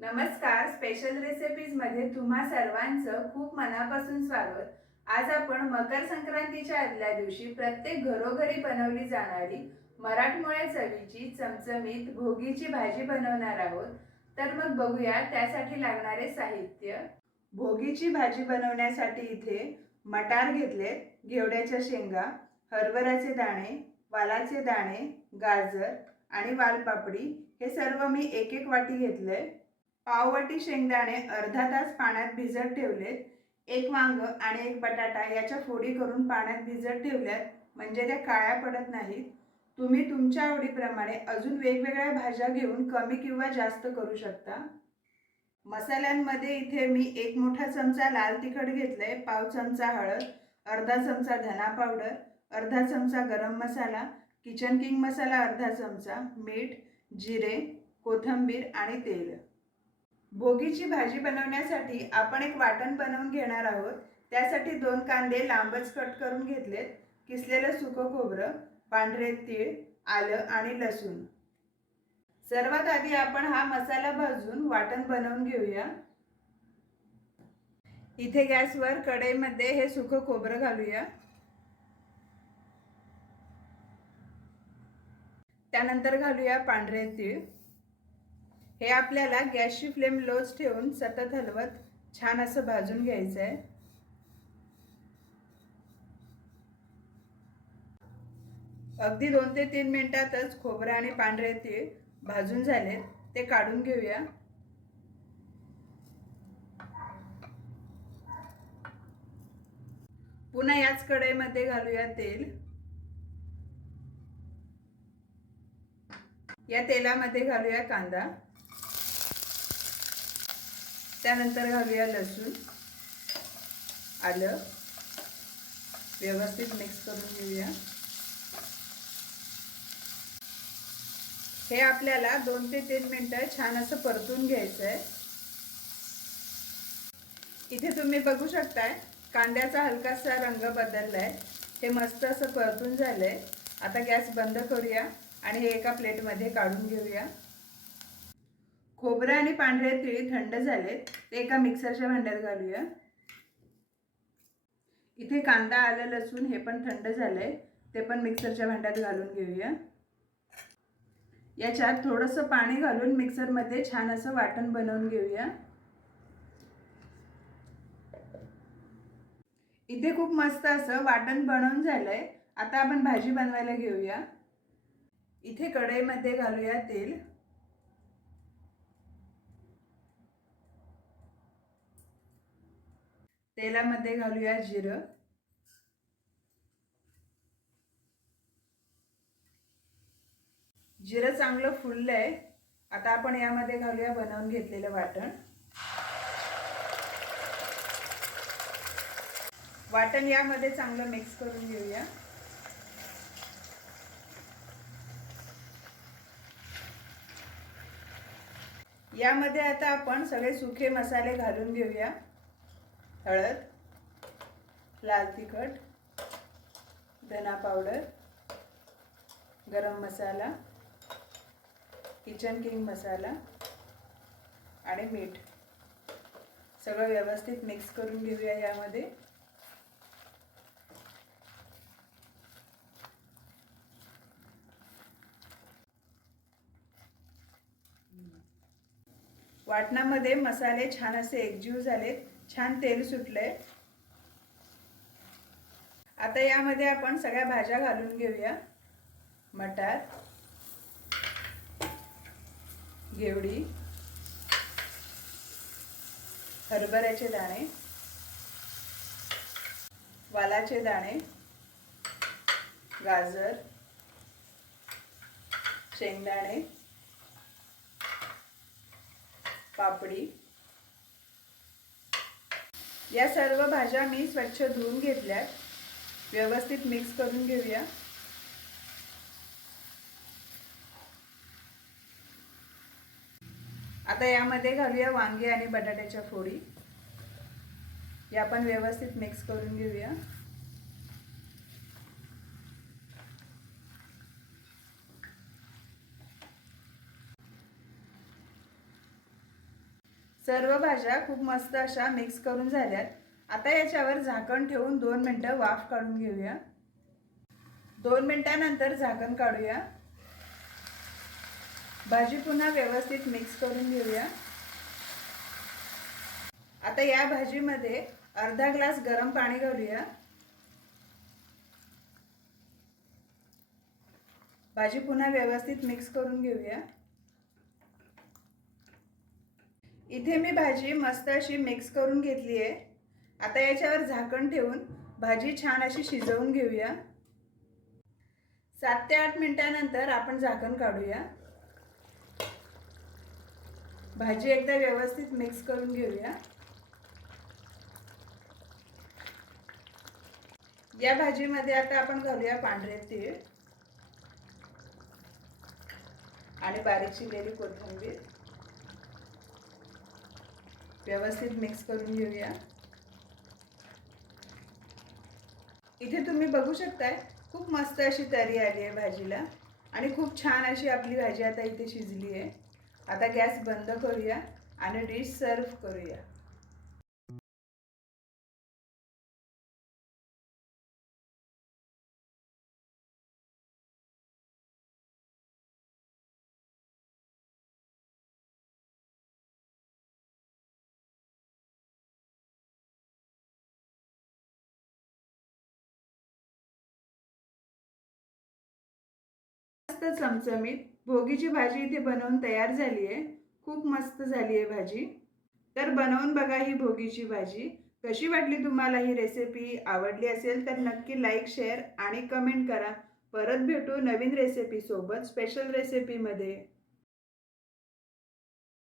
नमस्कार स्पेशल रेसिपीजमध्ये तुम्हा सर्वांचं खूप मनापासून स्वागत. आज आपण मकर संक्रांतीच्या आदल्या दिवशी प्रत्येक घरोघरी बनवली जाणारी मराठमोळ्या चवीची चमचमीत भोगीची भाजी बनवणार आहोत. तर मग बघूया त्यासाठी लागणारे साहित्य. भोगीची भाजी बनवण्यासाठी इथे मटार घेतले घेवड्याच्या शेंगा हरभऱ्याचे दाणे वालाचे दाणे गाजर आणि वालपापडी हे सर्व मी एक एक वाटी घेतले पाववाटी शेंगदाणे अर्धा तास पाण्यात भिजत ठेवलेत. एक वांग आणि एक बटाटा याच्या फोडी करून पाण्यात भिजत ठेवल्यात म्हणजे त्या काळ्या पडत नाहीत. तुम्ही तुमच्या आवडीप्रमाणे अजून वेगवेगळ्या भाज्या घेऊन कमी किंवा जास्त करू शकता. मसाल्यांमध्ये इथे मी एक मोठा चमचा लाल तिखट घेतलंय पाव चमचा हळद अर्धा चमचा धना पावडर अर्धा चमचा गरम मसाला किचन किंग मसाला अर्धा चमचा मीठ जिरे कोथिंबीर आणि तेल. भोगीची भाजी बनवण्यासाठी आपण एक वाटण बनवून घेणार आहोत. त्यासाठी दोन कांदे लांबच कट करून घेतलेत. किसलेलं सुकं खोबरं पांढरे तीळ आलं आणि लसूण. सर्वात आधी आपण हा मसाला भाजून वाटण बनवून घेऊया. इथे गॅसवर कढईमध्ये हे सुकं खोबरं घालूया. त्यानंतर घालूया पांढरे तीळ. हे आपल्याला गॅसची फ्लेम लोच ठेवून सतत हलवत छान असं भाजून घ्यायचं आहे अगदी दोन ते तीन मिनिटातच खोबरं आणि पांढरे तीळ भाजून झालेत. ते काढून घेऊया. पुन्हा याच कढईमध्ये घालूया तेल. या तेलामध्ये घालूया कांदा. त्यानंतर घालूया लसूण. आलं. व्यवस्थित मिक्स करून घेऊया. हे आपल्याला दोन ते तीन मिनटं छान असं परतून घ्यायचं आहे इथे तुम्ही बघू शकताय कांद्याचा हलकासा रंग बदललाय. हे मस्त असं परतून झालंय. आता गॅस बंद करूया आणि हे एका प्लेटमध्ये काढून घेऊया. खोबरं आणि पांढरे तिळी थंड झालेत. ते एका मिक्सरच्या भांड्यात घालूया. इथे कांदा आलं लसूण हे पण थंड झालंय. ते पण मिक्सरच्या भांड्यात घालून घेऊया. याच्यात थोडंसं पाणी घालून मिक्सरमध्ये छान असं वाटण बनवून घेऊया. इथे खूप मस्त असं वाटण बनवून झालंय. आता आपण भाजी बनवायला घेऊया. इथे कढईमध्ये घालूया तेल. तेलामध्ये घालूया जिरं. जिरं चांगलं फुललंय. आता आपण यामध्ये घालूया बनवून घेतलेलं वाटण. वाटण यामध्ये चांगलं मिक्स करून घेऊया. यामध्ये आता आपण सगळे सुखे मसाले घालून घेऊया. हळद लाल तिखट धना पावडर गरम मसाला किचन किंग मसाला आणि मीठ. सगळं व्यवस्थित मिक्स करून घेऊया यामध्ये. वाटणामध्ये मसाले छान असे एकजीव झालेत. छान तेल सुटलंय. आता यामध्ये आपण सगळ्या भाज्या घालून घेऊया. मटार घेवडी हरभऱ्याचे दाणे वालाचे दाणे गाजर शेंगदाणे पापडी या सर्व भाज्या मी स्वच्छ धुवून घेतल्यात. व्यवस्थित मिक्स करून घेऊया. आता यामध्ये घालूया वांगी आणि बटाट्याच्या फोडी. या पण व्यवस्थित मिक्स करून घेऊया. सर्व भाज्या खूप मस्त अशा मिक्स करून झाल्यात. आता याच्यावर झाकण ठेवून दोन मिनटं वाफ काढून घेऊया. दोन मिनटानंतर झाकण काढूया. भाजी पुन्हा व्यवस्थित मिक्स करून घेऊया. आता या भाजीमध्ये अर्धा ग्लास गरम पाणी घालूया. भाजी पुन्हा व्यवस्थित मिक्स करून घेऊया. इथे मी भाजी मस्त अशी मिक्स करून घेतली आहे. आता याच्यावर झाकण ठेवून भाजी छान अशी शिजवून घेऊया. सात ते आठ मिनटानंतर आपण झाकण काढूया. भाजी एकदा व्यवस्थित मिक्स करून घेऊया. या भाजीमध्ये आता आपण घालूया पांढरे तीळ आणि बारीक शिलेली कोथिंबीर. व्यवस्थित मिक्स करून घेऊया. इथे तुम्ही बघू शकताय खूप मस्त अशी तरी आली आहे भाजीला. आणि खूप छान अशी आपली भाजी आता इथे शिजली आहे. आता गॅस बंद करूया आणि डिश सर्व करूया. मस्त चमचमीत. भोगीची भाजी इथे बनवून तयार झाली आहे. खूप मस्त झाली आहे भाजी. तर बनवून बघा ही भोगीची भाजी. कशी वाटली तुम्हाला ही रेसिपी आवडली असेल तर नक्की लाईक शेअर आणि कमेंट करा. परत भेटू नवीन रेसिपीसोबत स्पेशल रेसिपीमध्ये